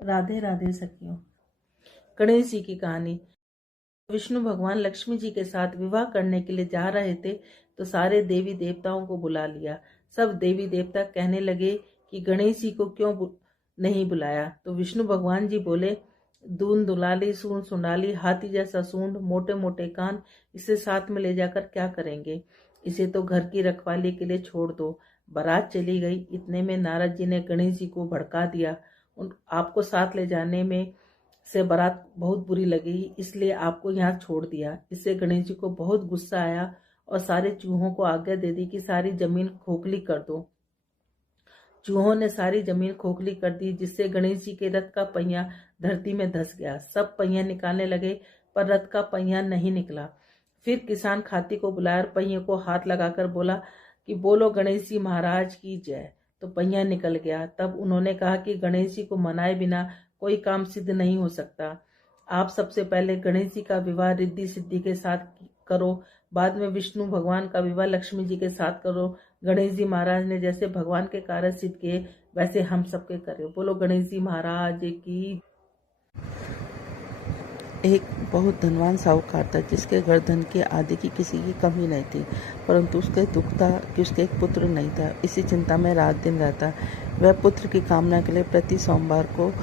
राधे राधे सखियों। गणेश जी की कहानी। विष्णु भगवान लक्ष्मी जी के साथ विवाह करने के लिए जा रहे थे तो सारे देवी देवताओं को बुला लिया। सब देवी देवता कहने लगे कि गणेश जी को क्यों नहीं बुलाया। तो विष्णु भगवान जी बोले, दून दुलाली, सूंड सुंडाली, हाथी जैसा सूंड, मोटे मोटे कान, इसे साथ में ले जाकर क्या करेंगे। इसे तो घर की रखवाली के लिए छोड़ दो। बारात चली गई। इतने में नारद जी ने गणेश जी को भड़का दिया। आपको साथ ले जाने में से बारात बहुत बुरी लगी, इसलिए आपको यहाँ छोड़ दिया। इससे गणेश जी को बहुत गुस्सा आया और सारे चूहों को आज्ञा दे दी कि सारी जमीन खोखली कर दो। चूहों ने सारी जमीन खोखली कर दी, जिससे गणेश जी के रथ का पहिया धरती में धंस गया। सब पहिया निकालने लगे पर रथ का पहिया नहीं निकला। फिर किसान खाती को बुलाया और पहिए को हाथ लगाकर बोला कि बोलो गणेश जी महाराज की जय। तो पहिया निकल गया। तब उन्होंने कहा कि गणेश जी को मनाए बिना कोई काम सिद्ध नहीं हो सकता। आप सबसे पहले गणेश जी का विवाह रिद्धि सिद्धि के साथ करो, बाद में विष्णु भगवान का विवाह लक्ष्मी जी के साथ करो। गणेश जी महाराज ने जैसे भगवान के कार्य सिद्ध किए वैसे हम सबके करें। बोलो गणेश जी महाराज की। एक बहुत धनवान साहूकार था जिसके घर धन की आदि की किसी की कमी नहीं थी, परंतु उसके दुख था कि उसके एक पुत्र नहीं था। इसी चिंता में रात दिन रहता। वह पुत्र की कामना के लिए प्रति सोमवार को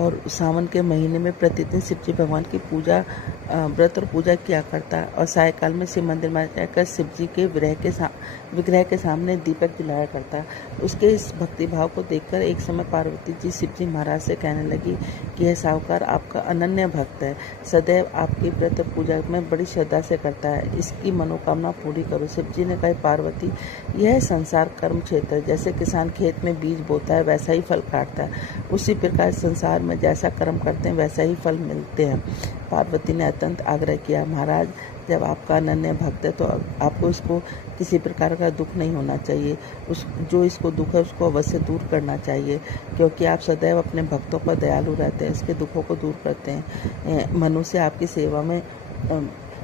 और सावन के महीने में प्रतिदिन शिवजी भगवान की पूजा, व्रत और पूजा किया करता और सायकाल में शिव मंदिर में जाकर शिवजी के विग्रह के सामने दीपक जलाया करता। उसके इस भक्ति भाव को देखकर एक समय पार्वती जी शिवजी महाराज से कहने लगी कि यह साहूकार आपका अनन्य भक्त है, सदैव आपकी व्रत पूजा में बड़ी श्रद्धा से करता है, इसकी मनोकामना पूरी करो। शिवजी ने कहा, पार्वती, यह संसार कर्म क्षेत्र है। जैसे किसान खेत में बीज बोता है वैसा ही फल काटता है, उसी प्रकार संसार में जैसा कर्म करते हैं वैसा ही फल मिलते हैं। पार्वती ने अत्यंत आग्रह किया, महाराज, जब आपका अनन्य भक्त है तो आपको इसको किसी प्रकार का दुख नहीं होना चाहिए। जो इसको दुख है उसको अवश्य दूर करना चाहिए, क्योंकि आप सदैव अपने भक्तों पर दयालु रहते हैं, इसके दुखों को दूर करते हैं। मनुष्य आपकी सेवा में,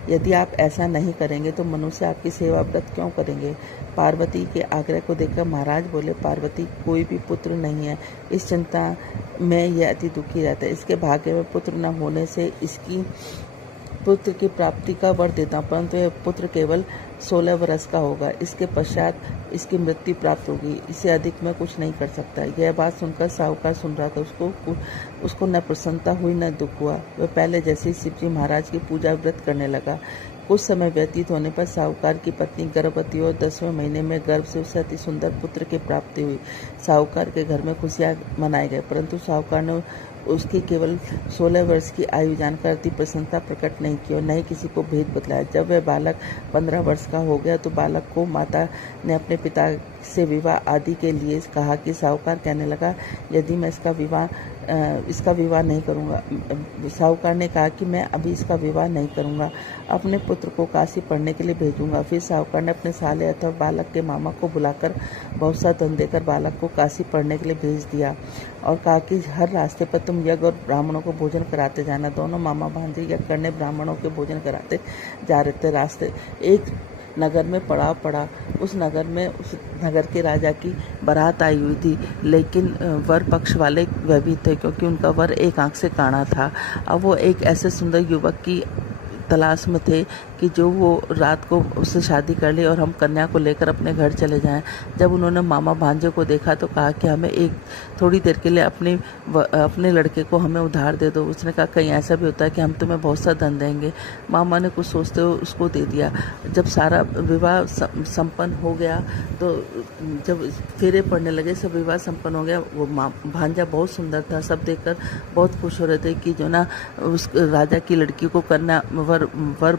यदि आप ऐसा नहीं करेंगे तो मनुष्य आपकी सेवा व्रत क्यों करेंगे। पार्वती के आग्रह को देखकर महाराज बोले, पार्वती, कोई भी पुत्र नहीं है, इस चिंता में यह अति दुखी रहता है। इसके भाग्य में पुत्र न होने से इसकी पुत्र की प्राप्ति का वर देता हूँ, परंतु यह पुत्र केवल 16 वर्ष का होगा। इसके पश्चात इसकी मृत्यु प्राप्त होगी, इससे अधिक मैं कुछ नहीं कर सकता। यह बात सुनकर साहूकार सुन रहा था। उसको न प्रसन्नता हुई न दुख हुआ। वह पहले जैसे ही शिवजी महाराज की पूजा व्रत करने लगा। कुछ समय व्यतीत होने पर साहूकार की पत्नी गर्भवती और 10वें महीने में गर्भ से उसे अति सुंदर पुत्र की प्राप्ति हुई। साहूकार के घर में खुशियां मनाए गए, परंतु साहूकार ने उसकी केवल 16 वर्ष की आयु जानकर अति प्रसन्नता प्रकट नहीं की और न ही किसी को भेद बतलाया। जब वह बालक 15 वर्ष का हो गया तो बालक को माता ने अपने पिता से विवाह आदि के लिए कहा कि साहूकार कहने लगा, यदि मैं इसका विवाह नहीं करूंगा। साहूकार ने कहा कि मैं अभी इसका विवाह नहीं करूंगा, अपने पुत्र को काशी पढ़ने के लिए भेजूंगा। फिर साहूकार ने अपने साले अथवा बालक के मामा को बुलाकर बहुत सा धन देकर बालक को काशी पढ़ने के लिए भेज दिया और कहा कि हर रास्ते पर तुम यज्ञ और ब्राह्मणों को भोजन कराते जाना। दोनों मामा भांजे यज्ञ करने ब्राह्मणों के भोजन कराते जा रहे थे। रास्ते एक नगर में पड़ाव पड़ा। उस नगर के राजा की बारात आई हुई थी, लेकिन वर पक्ष वाले वह भी थे, क्योंकि उनका वर एक आंख से काना था। अब वो एक ऐसे सुंदर युवक की तलाश में थे कि जो वो रात को उससे शादी कर ले और हम कन्या को लेकर अपने घर चले जाएं। जब उन्होंने मामा भांजे को देखा तो कहा कि हमें थोड़ी देर के लिए अपने लड़के को हमें उधार दे दो। उसने कहा, कहीं ऐसा भी होता है कि हम तुम्हें बहुत सा धन देंगे। मामा ने कुछ सोचते हुए उसको दे दिया। जब सारा विवाह संपन्न हो गया तो जब फेरे पड़ने लगे, सब विवाह संपन्न हो गया। वो भांजा बहुत सुंदर था, सब देखकर बहुत खुश हो रहे थे कि जो ना उस राजा की लड़की को कन्या वर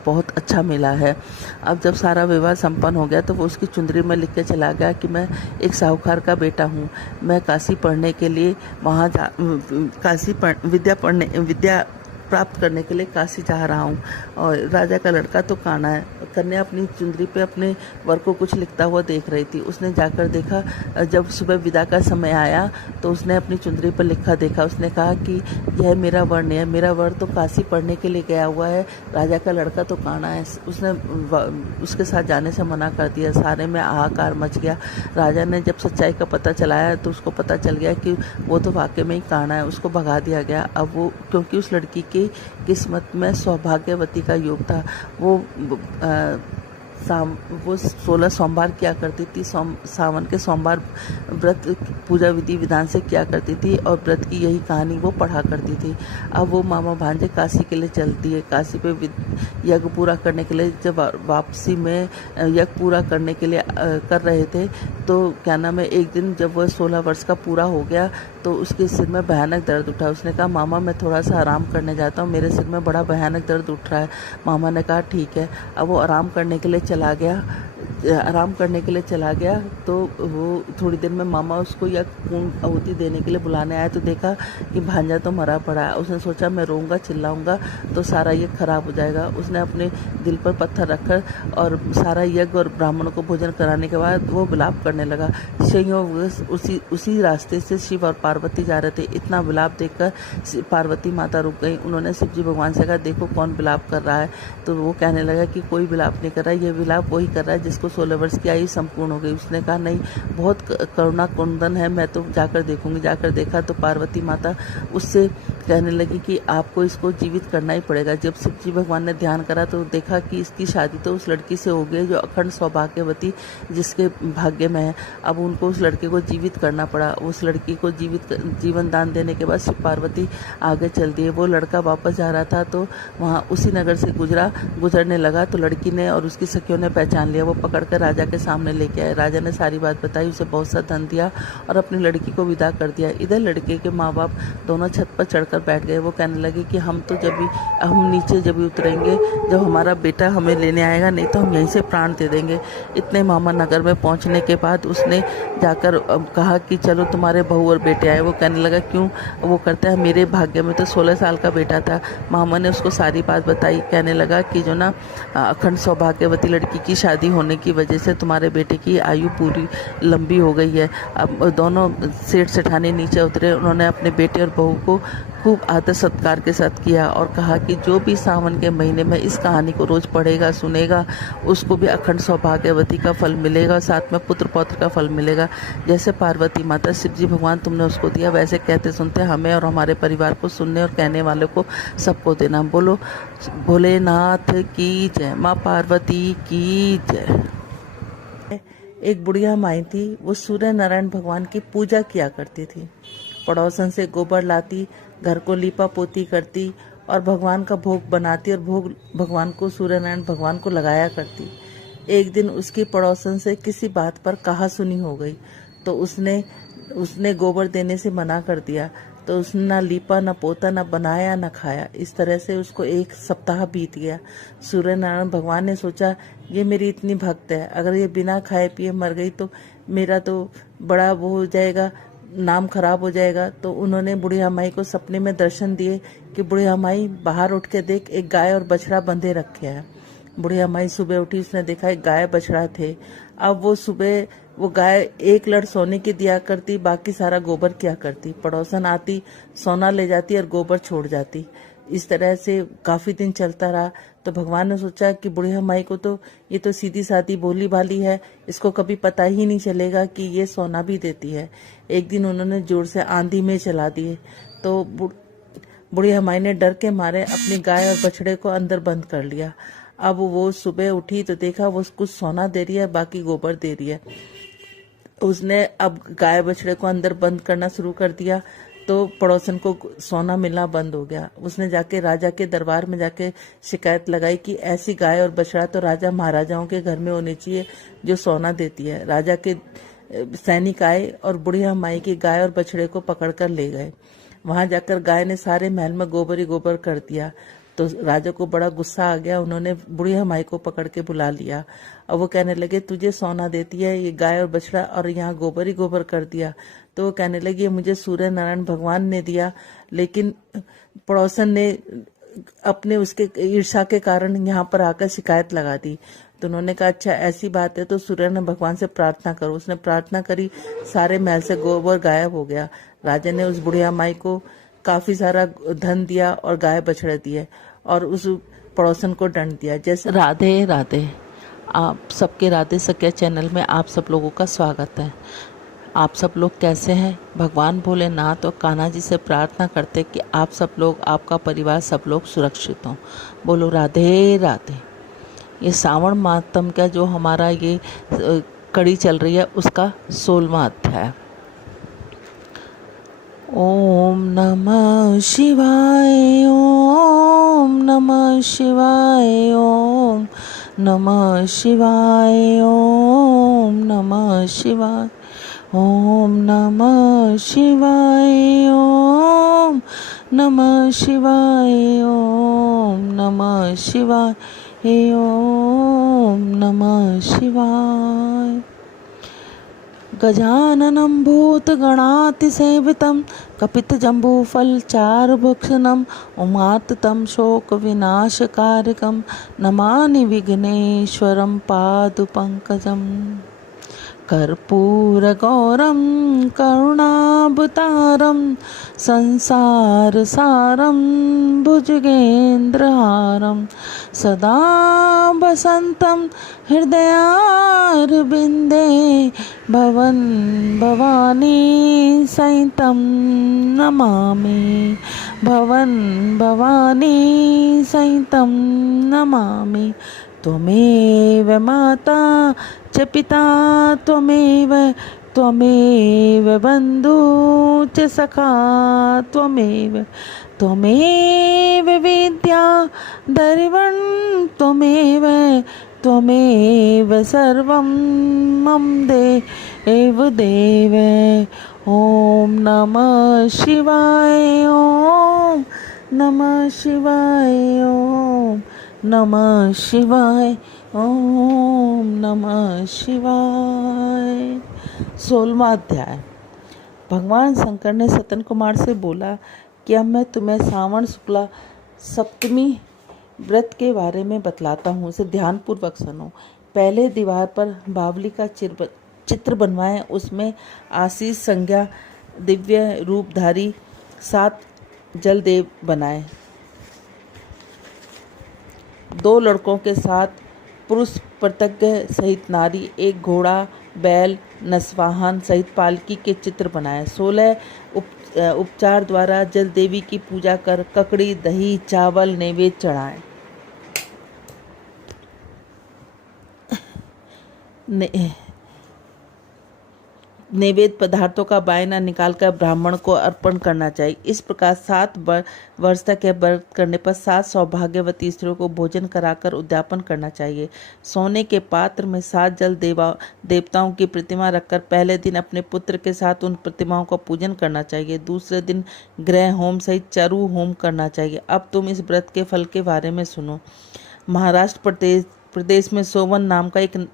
बहुत अच्छा मिला है। अब जब सारा विवाह संपन्न हो गया तो वो उसकी चुंदरी में लिख के चला गया कि मैं एक साहूकार का बेटा हूँ, मैं काशी पढ़ने के लिए वहाँ विद्या प्राप्त करने के लिए काशी जा रहा हूँ। और राजा का लड़का तो काना है, कन्या अपनी चुंदरी पे अपने वर को कुछ लिखता हुआ देख रही थी। उसने जाकर देखा, जब सुबह विदा का समय आया तो उसने अपनी चुंदरी पर लिखा देखा। उसने कहा कि यह मेरा वर नहीं है, मेरा वर तो काशी पढ़ने के लिए गया हुआ है, राजा का लड़का तो काना है। उसने उसके साथ जाने से मना कर दिया। सारे में हाहाकार मच गया। राजा ने जब सच्चाई का पता चलाया तो उसको पता चल गया कि वो तो वाकई में ही काना है। उसको भगा दिया गया। अब वो, क्योंकि उस लड़की की किस्मत में सौभाग्यवती का योग था, वो 16 सोमवार किया करती थी। सावन के सोमवार व्रत पूजा विधि विधान से किया करती थी और व्रत की यही कहानी वो पढ़ा करती थी। अब वो मामा भांजे काशी के लिए चलती है। काशी पे यज्ञ पूरा करने के लिए जब वापसी में यज्ञ पूरा करने के लिए कर रहे थे तो क्या नाम है, एक दिन जब वह 16 वर्ष का पूरा हो गया तो उसके सिर में भयानक दर्द उठा। उसने कहा, मामा मैं थोड़ा सा आराम करने जाता हूँ, मेरे सिर में बड़ा भयानक दर्द उठ रहा है। मामा ने कहा ठीक है। अब वो आराम करने के लिए चला गया तो वो थोड़ी देर में मामा उसको या पूर्ण आहुति देने के लिए बुलाने आया तो देखा कि भांजा तो मरा पड़ा है। उसने सोचा मैं रोऊंगा चिल्लाऊंगा तो सारा यज्ञ खराब हो जाएगा। उसने अपने दिल पर पत्थर रखकर और सारा यज्ञ और ब्राह्मणों को भोजन कराने के बाद वो विलाप करने लगा। संयोग उसी रास्ते से शिव और पार्वती जा रहे थे। इतना विलाप देखकर पार्वती माता रुक गई। उन्होंने शिव जी भगवान से कहा, देखो कौन विलाप कर रहा है। तो वो कहने लगा कि कोई विलाप नहीं कर रहा है, ये विलाप वही कर रहा है जिसको 16 वर्ष की आयु संपूर्ण हो गई। उसने कहा, नहीं, बहुत करुणा कुंदन है, मैं तो जाकर देखूंगी। जाकर देखा तो पार्वती माता उससे कहने लगी कि आपको इसको जीवित करना ही पड़ेगा। जब शिव जी भगवान ने ध्यान करा तो देखा कि इसकी शादी तो उस लड़की से हो गई जो अखंड सौभाग्यवती जिसके भाग्य में है। अब उनको उस लड़के को जीवित करना पड़ा। उस लड़की को जीवन दान देने के बाद शिव पार्वती आगे चल दिए। वो लड़का वापस जा रहा था तो वहाँ उसी नगर से गुजरने लगा तो लड़की ने और उसकी सखियों ने पहचान लिया। वो पकड़कर राजा के सामने लेके आए। राजा ने सारी बात बताई, उसे बहुत सा धन दिया और अपनी लड़की को विदा कर दिया। इधर लड़के के माँ बाप दोनों छत पर चढ़कर बैठ गए। वो कहने लगे कि हम नीचे जब भी उतरेंगे जब हमारा बेटा हमें लेने आएगा, नहीं तो हम यहीं से प्राण दे देंगे। इतने मामा नगर में पहुंचने के बाद उसने जाकर कहा कि चलो तुम्हारे बहू और बेटे आए। वो कहने लगा क्यों? वो करता है, मेरे भाग्य में तो 16 साल का बेटा था। मामा ने उसको सारी बात बताई। कहने लगा कि जो ना अखंड सौभाग्यवती लड़की की शादी होने की वजह से तुम्हारे बेटे की आयु पूरी लंबी हो गई है। अब दोनों सेठ सेठानी नीचे उतरे। उन्होंने अपने बेटे और बहू को खूब आदर सत्कार के साथ किया और कहा कि जो भी सावन के महीने में इस कहानी को रोज पढ़ेगा सुनेगा उसको भी अखंड सौभाग्यवती का फल मिलेगा, साथ में पुत्र पौत्र का फल मिलेगा। जैसे पार्वती माता शिव जी भगवान तुमने उसको दिया, वैसे कहते सुनते हमें और हमारे परिवार को सुनने और कहने वालों को सबको देना। बोलो भोलेनाथ की जय, माँ पार्वती की जय। एक बुढ़िया माई थी, वो सूर्य नारायण भगवान की पूजा किया करती थी। पड़ोसन से गोबर लाती, घर को लीपा पोती करती और भगवान का भोग बनाती और भोग भगवान को सूर्य नारायण भगवान को लगाया करती। एक दिन उसकी पड़ोसन से किसी बात पर कहा सुनी हो गई तो उसने गोबर देने से मना कर दिया। तो उसने ना लीपा, ना पोता, ना बनाया, ना खाया। इस तरह से उसको 1 सप्ताह बीत गया। सूर्य नारायण भगवान ने सोचा, ये मेरी इतनी भक्त है, अगर ये बिना खाए पिए मर गई तो मेरा तो बड़ा वो हो जाएगा, नाम खराब हो जाएगा। तो उन्होंने बुढ़िया माई को सपने में दर्शन दिए कि बुढ़िया माई बाहर उठ के देख, एक गाय और बछड़ा बंधे रखे हैं। बुढ़िया माई सुबह उठी, उसने देखा एक गाय बछड़ा थे। अब वो सुबह वो गाय एक लड़ सोने की दिया करती, बाकी सारा गोबर किया करती। पड़ोसन आती, सोना ले जाती और गोबर छोड़ जाती। इस तरह से काफी दिन चलता रहा। तो भगवान ने सोचा कि बुढ़िया माई को तो ये तो सीधी सादी भोली भाली है, इसको कभी पता ही नहीं चलेगा कि ये सोना भी देती है। एक दिन उन्होंने जोर से आंधी में चला दिए तो बुढ़िया माई ने डर के मारे अपनी गाय और बछड़े को अंदर बंद कर लिया। अब वो सुबह उठी तो देखा वो कुछ सोना दे रही है, बाकी गोबर दे रही है। उसने अब गाय बछड़े को अंदर बंद करना शुरू कर दिया तो पड़ोसन को सोना मिलना बंद हो गया। उसने जाके राजा के दरबार में जाके शिकायत लगाई कि ऐसी गाय और बछड़ा तो राजा महाराजाओं के घर में होनी चाहिए जो सोना देती है। राजा के सैनिक आए और बुढ़िया माई की गाय और बछड़े को पकड़कर ले गए। वहां जाकर गाय ने सारे महल में गोबर ही गोबर कर दिया। तो राजा को बड़ा गुस्सा आ गया। उन्होंने बुढ़िया माई को पकड़ के बुला लिया और वो कहने लगे, तुझे सोना देती है ये गाय और बछड़ा और यहाँ गोबर ही गोबर कर दिया। तो वो कहने लगी, ये मुझे सूर्य नारायण भगवान ने दिया, लेकिन पड़ोसन ने अपने उसके ईर्ष्या के कारण यहाँ पर आकर शिकायत लगा दी। तो उन्होंने कहा अच्छा ऐसी बात है तो सूर्य ने भगवान से प्रार्थना करो। उसने प्रार्थना करी, सारे महल से गोबर गायब हो गया। राजा ने उस बुढ़िया माई को काफी सारा धन दिया और गाय बछड़े दिए और उस पड़ोसन को दंड दिया। जैसे राधे राधे, आप सबके राधे सख्या चैनल में आप सब लोगों का स्वागत है। आप सब लोग कैसे हैं? भगवान भोलेनाथ और कान्हा जी से प्रार्थना करते कि आप सब लोग, आपका परिवार, सब लोग सुरक्षित हों। बोलो राधे राधे। ये श्रावण मातम का जो हमारा ये कड़ी चल रही है उसका 16वां अध्याय। ओम नमः शिवाय, ओम नमः शिवाय, ओम नमः शिवाय, ओम नमः शिवाय, ओम नमः शिवाय, ओम नमः शिवाय, ओम नमः शिवाय, ओम नमः शिवाय। गजाननं भूतगणातिसेवितं कपितजम्बूफलचारुभक्षणम् उमात्तं शोकविनाशकारकं नमामि विघ्नेश्वरं पादुपङ्कजम्। कर्पूरगौरं करुणावतारं संसारसारं भुजगेन्द्रहारं सदा वसन्तं हृदयारविन्दे भवन् भवानी सहितं नमामि, भवन् भवानी सहितं नमामि। त्वमेव माता च पिता त्वमेव, त्वमेव बन्धु च सखा त्वमेव, त्वमेव विद्या धरिवन् त्वमेव, त्वमेव सर्वं मम देव देव। ओम नमः शिवाय, ओम नमः शिवाय, ओम नमः शिवाय, ओम नमः शिवाय। 16वां अध्याय। भगवान शंकर ने सतन कुमार से बोला कि अब मैं तुम्हें श्रावण शुक्ला सप्तमी व्रत के बारे में बतलाता हूँ, उसे ध्यानपूर्वक सुनो। पहले दीवार पर बावली का चित्र बनवाएं, उसमें आशीष संज्ञा दिव्य रूपधारी 7 जलदेव बनाएं। 2 लड़कों के साथ पुरुष प्रतिज्ञ सहित नारी, 1 घोड़ा, बैल, नसवाहन सहित पालकी के चित्र बनाए। 16 उपचार द्वारा जल देवी की पूजा कर ककड़ी, दही, चावल नैवेद्य चढ़ाएं। नैवेद्य पदार्थों का बायना निकालकर ब्राह्मण को अर्पण करना चाहिए। इस प्रकार 7 वर्ष तक यह व्रत करने पर 7 सौभाग्यवती स्त्रियों को भोजन कराकर उद्यापन करना चाहिए। सोने के पात्र में 7 जल देवताओं की प्रतिमा रखकर पहले दिन अपने पुत्र के साथ उन प्रतिमाओं का पूजन करना चाहिए। दूसरे दिन ग्रह होम सहित चरु होम करना चाहिए। अब तुम इस व्रत के फल के बारे में सुनो। महाराष्ट्र प्रदेश में सोवन नाम का एक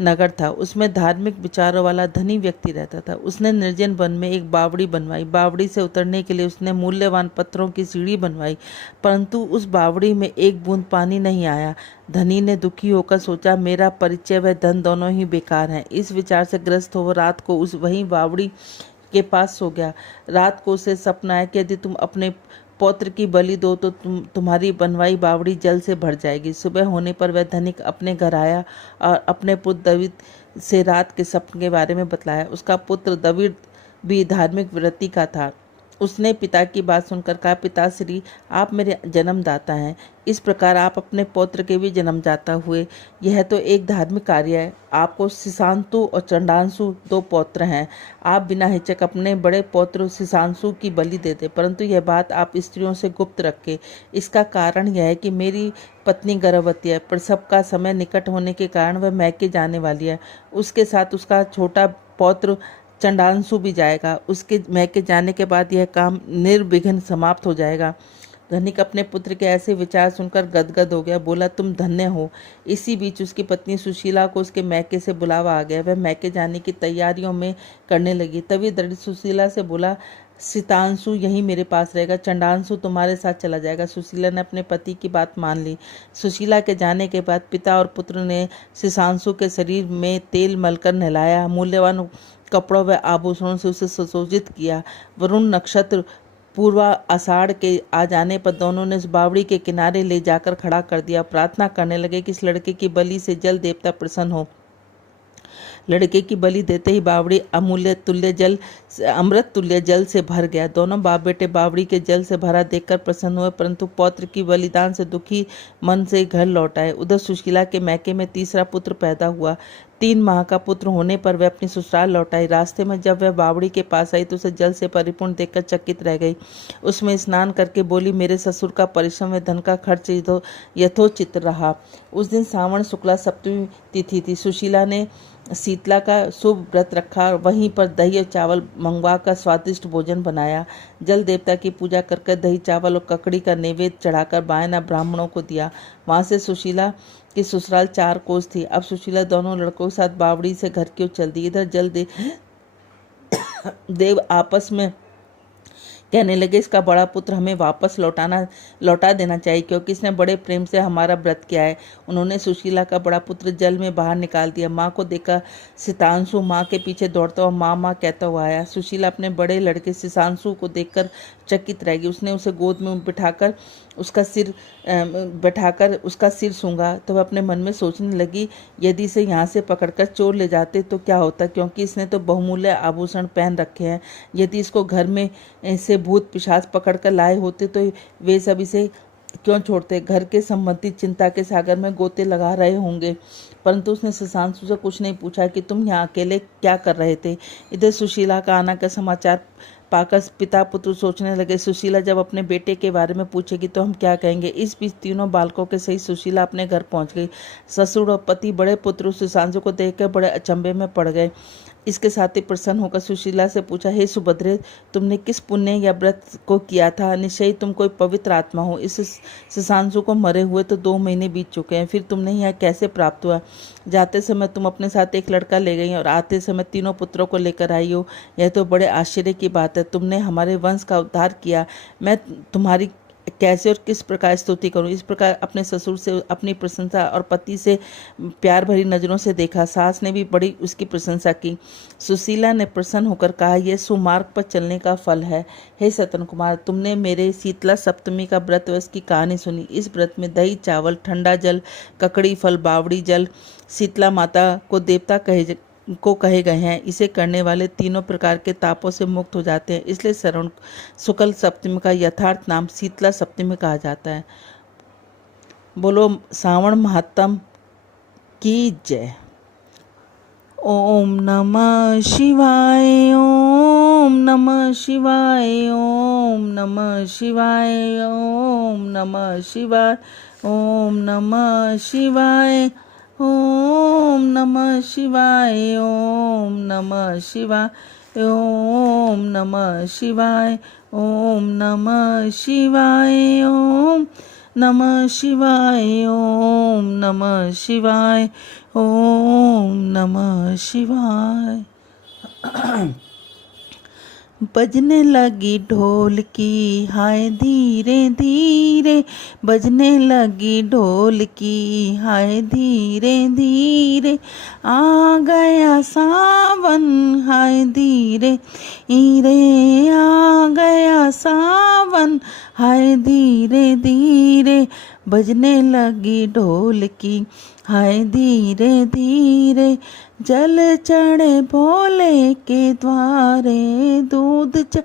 नगर था। उसमें धार्मिक विचारों वाला धनी व्यक्ति रहता था। उसने निर्जन वन में एक बावड़ी बनवाई। बावड़ी से उतरने के लिए उसने मूल्यवान पत्थरों की सीढ़ी बनवाई, परंतु उस बावड़ी में एक बूंद पानी नहीं आया। धनी ने दुखी होकर सोचा, मेरा परिचय व धन दोनों ही बेकार हैं। इस विचार से ग्रस्त हो रात को वहीं बावड़ी के पास सो गया। रात को उसे सपना आया कि यदि तुम अपने पौत्र की बलि दो तो तुम्हारी बनवाई बावड़ी जल से भर जाएगी। सुबह होने पर वह धनिक अपने घर आया और अपने पुत्र दविद से रात के सपने के बारे में बतलाया। उसका पुत्र दविद भी धार्मिक वृत्ति का था। उसने पिता की बात सुनकर कहा, पिताश्री, आप मेरे जन्मदाता हैं, इस प्रकार आप अपने पौत्र के भी जन्मदाता हुए। यह तो एक धार्मिक कार्य है। आपको शिशांशु और चंडांशु 2 पौत्र हैं। आप बिना हिचक अपने बड़े पौत्र शिशांशु की बलि दे दे, परंतु यह बात आप स्त्रियों से गुप्त रखें। इसका कारण यह है कि मेरी पत्नी गर्भवती है। प्रसव का समय निकट होने के कारण वह मैके जाने वाली है। उसके साथ उसका छोटा पौत्र चंडांशु भी जाएगा। उसके मैके जाने के बाद यह काम निर्विघ्न समाप्त हो जाएगा। धनिक अपने पुत्र के ऐसे विचार सुनकर गदगद हो गया। बोला, तुम धन्य हो। इसी बीच उसकी पत्नी सुशीला को उसके मैके से बुलावा आ गया। वह मैके जाने की तैयारियों में करने लगी। तभी दरिद्र सुशीला से बोला, सितांशु यहीं मेरे पास रहेगा, चंडांशु तुम्हारे साथ चला जाएगा। सुशीला ने अपने पति की बात मान ली। सुशीला के जाने के बाद पिता और पुत्र ने सितांशु के शरीर में तेल मलकर नहलाया, मूल्यवान कपड़ों व आभूषणों से उसे सुसज्जित किया। वरुण नक्षत्र पूर्वा आषाढ़ के आ जाने पर दोनों ने उस बावड़ी के किनारे ले जाकर खड़ा कर दिया। प्रार्थना करने लगे कि इस लड़के की बलि से जल देवता प्रसन्न हो। लड़के की बलि देते ही बावड़ी अमृत तुल्य जल से भर गया। दोनों बाप बेटे बावड़ी के जल से भरा देखकर प्रसन्न हुए, परंतु पौत्र की बलिदान से दुखी मन से घर लौट आए। उधर सुशीला के मैके में तीसरा पुत्र पैदा हुआ। 3 माह का पुत्र होने पर वह अपनी ससुराल लौट आई। रास्ते में जब वह बावड़ी के पास आई तो उसे जल से परिपूर्ण देखकर चकित रह गई। उसमें स्नान करके बोली, मेरे ससुर का परिश्रम व धन का खर्च यथोचित रहा। उस दिन सावन शुक्ला सप्तमी तिथि थी। सुशीला ने शीतला का शुभ व्रत रखा, वहीं पर दही और चावल मंगवा कर स्वादिष्ट भोजन बनाया। जल देवता की पूजा कर दही चावल और ककड़ी का नैवेद्य चढ़ाकर बायना ब्राह्मणों को दिया। वहां से सुशीला की ससुराल 4 कोस थी। अब सुशीला दोनों लड़कों के साथ बावड़ी से घर की ओर चल दी। इधर जल देव आपस में कहने लगे, इसका बड़ा पुत्र हमें वापस लौटा देना चाहिए, क्योंकि इसने बड़े प्रेम से हमारा व्रत किया है। उन्होंने सुशीला का बड़ा पुत्र जल में बाहर निकाल दिया। माँ को देखा सितांशु माँ के पीछे दौड़ता हुआ माँ माँ कहता हुआ आया। सुशीला अपने बड़े लड़के सितांशु को देखकर चकित रह गई। उसने उसे गोद में बिठाकर उसका सिर सूंघा तो वह अपने मन में सोचने लगी, यदि इसे यहाँ से पकड़कर चोर ले जाते तो क्या होता, क्योंकि इसने तो बहुमूल्य आभूषण पहन रखे हैं। यदि इसको घर में से भूत पिशाच पकड़कर लाए होते तो वे सब इसे क्यों छोड़ते। घर के संबंधित चिंता के सागर में गोते लगा रहे होंगे। परंतु उसने सितांशु से कुछ नहीं पूछा कि तुम यहाँ अकेले क्या कर रहे थे। इधर सुशीला का आना का समाचार पाकर पिता पुत्र सोचने लगे, सुशीला जब अपने बेटे के बारे में पूछेगी तो हम क्या कहेंगे। इस बीच तीनों बालकों के सहित सुशीला अपने घर पहुंच गई। ससुर और पति बड़े पुत्र सितांशु को देखकर बड़े अचंभे में पड़ गए। इसके साथ ही प्रसन्न होकर सुशीला से पूछा, हे सुभद्रे, तुमने किस पुण्य या व्रत को किया था। निश्चय तुम कोई पवित्र आत्मा हो। इस सितांशु को मरे हुए तो 2 महीने बीत चुके हैं, फिर तुमने यहाँ कैसे प्राप्त हुआ। जाते समय तुम अपने साथ एक लड़का ले गई और आते समय 3 पुत्रों को लेकर आई हो। यह तो बड़े आश्चर्य की बात है। तुमने हमारे वंश का उद्धार किया। मैं तुम्हारी कैसे और किस प्रकार स्तुति करूं। इस प्रकार अपने ससुर से अपनी प्रशंसा और पति से प्यार भरी नजरों से देखा। सास ने भी बड़ी उसकी प्रशंसा की। सुशीला ने प्रसन्न होकर कहा, यह सुमार्ग पर चलने का फल है। हे सतन कुमार, तुमने मेरे शीतला सप्तमी का व्रत व इसकी कहानी सुनी। इस व्रत में दही चावल, ठंडा जल, ककड़ी फल, बावड़ी जल, शीतला माता को देवता कहे गए हैं। इसे करने वाले 3 प्रकार के तापों से मुक्त हो जाते हैं। इसलिए श्रवण शुक्ल सप्तमी का यथार्थ नाम शीतला सप्तमी कहा जाता है। बोलो सावण महात्म की जय। ओम नमः शिवाय, ओम नमः शिवाय, ओम नमः शिवाय, ओम नमः शिवाय, ओम नमः शिवाय, ओम नमः शिवाय, ओम नमः शिवाय, ओम नमः शिवाय, ओम नमः शिवाय, ओम नमः शिवाय, ओम नमः शिवाय, ओम नमः शिवाय। बजने लगी ढोल की हाय धीरे धीरे, बजने लगी ढोल की हाय धीरे धीरे, आ गया सावन हाय धीरे धीरे, आ गया सावन हाय धीरे धीरे, बजने लगी ढोल की हाय धीरे धीरे, जल चढ़े भोले के द्वारे, दूध चढ़े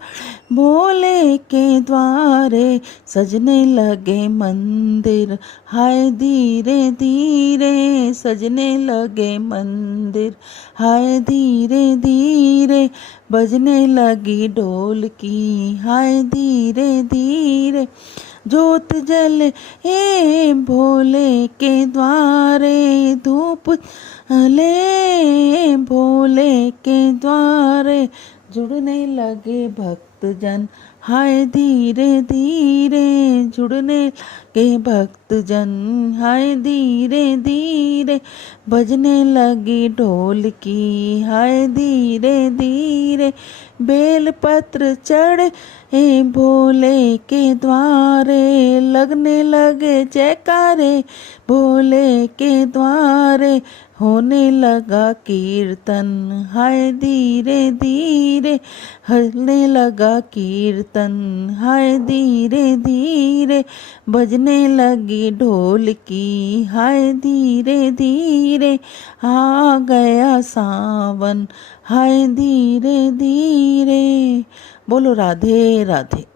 भोले के द्वारे, सजने लगे मंदिर हाय धीरे धीरे, सजने लगे मंदिर हाय धीरे धीरे, बजने लगी ढोल की हाय धीरे धीरे, ज्योत जले हे भोले के द्वारे, धूप ले भोले के द्वारे, जुड़ने लगे भक्तजन हाय धीरे धीरे, जुड़ने लगे भक्तजन हाय धीरे धीरे, बजने लगी ढोल की हाय धीरे धीरे, बेलपत्र चढ़े भोले के द्वारे, लगने लगे जयकारे भोले के द्वारे, होने लगा कीर्तन हाय धीरे धीरे, हंसने लगा कीर्तन हाय धीरे धीरे, बजने लगी ढोल की हाय धीरे धीरे, आ गया सावन हाय धीरे धीरे। बोलो राधे राधे।